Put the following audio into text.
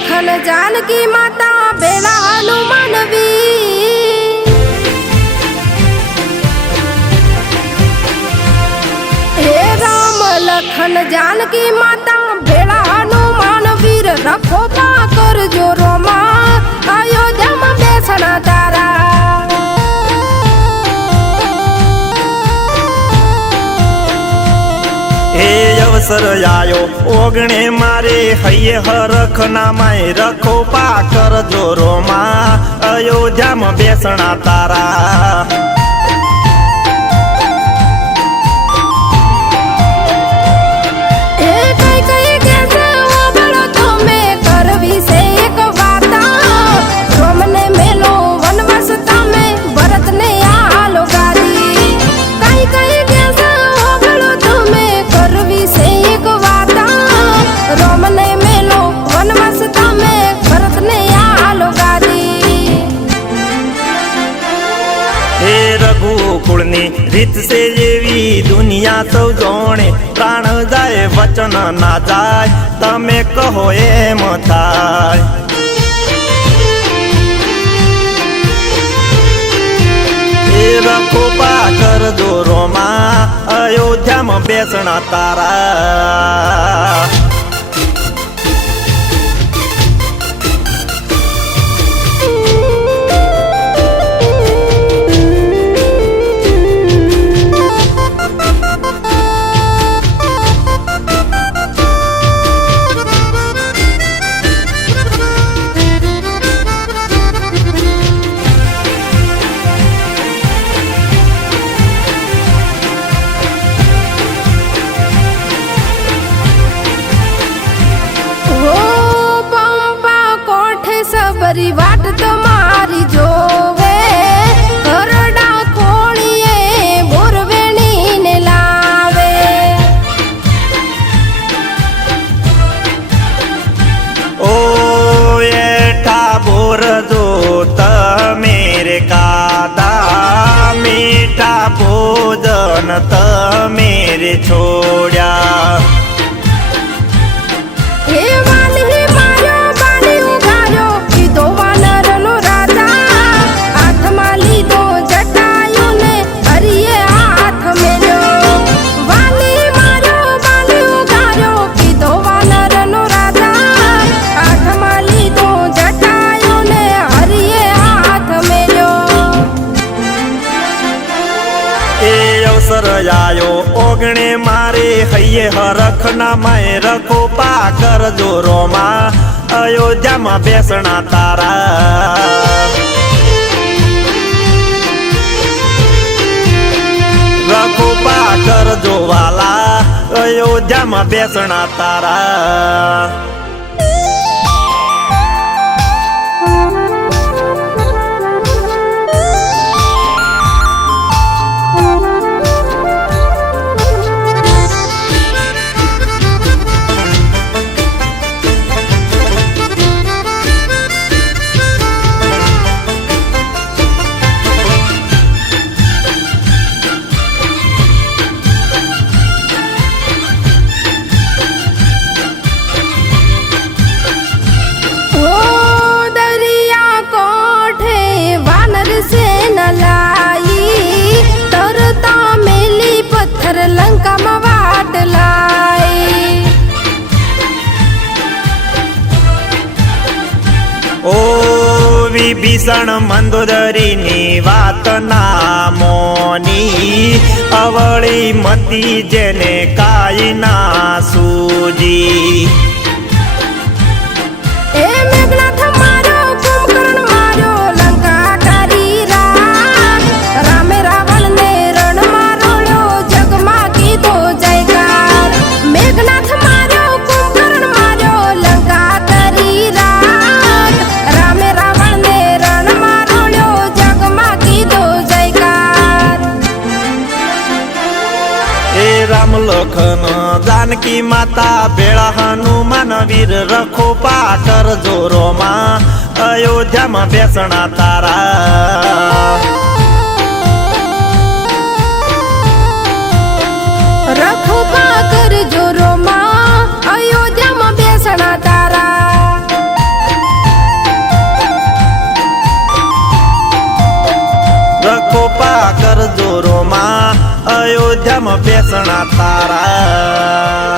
लखन जानकी माता बेड़ा हनुमान वीर। हे राम लखन जानकी माता बेड़ा हनुमान वीर। रखो पाकर जो रोमा अयोध्या में बेसना तारा। अवसर आयो ओगणे मारे हये हरख नामाय। रखो पाकर जोरो मां अयोध्या में बेसना तारा। રીત से જેવી દુનિયા સૌ જોણે। પ્રાણ જાય વચન ના જાય તમે કહો એમ થાય। એ રખો પાકર જોરો માં અયોધ્યા માં બેસણા તારા। सबरी वाट तुम्हारी जोवे करड़ा खोलिए बोरवेणी ने लावे। ओ एठा बोर जो तमेरे कादा मीठा भोजन तमेरे छोड़ा। आयो ओगणे मारे हये हरख नामाय। रखो पाकर जोरो मां अयोध्या में बेसना तारा। रखो पाकर जो वाला अयोध्या में बेसना तारा। लंका में वाट लाई। ओ विभीषण मंदोदरी नी वात ना मोनी। अवળી मती जेने काई ना सूजी। ए मेघनाथ मारो कुंभकर्ण मारो लंका करी राम। रामे रावण ने रण मारो जग मां की दो जयकार। मेघनाथ मारो कुंभकर्ण मारो लंका करी राम। रामे रावण ने रण मारो जग मां की दो जयकार। ए राम लखन जानकी माता बेड़ा हनुमान वीर। रखो पाकर जोरो मां अयोध्या में बेसना तारा। रखो पाकर जोरो मां अयोध्या में बेसना तारा। રખોપા કરજો રોમા અયોધ્યામાં બેસણા તારા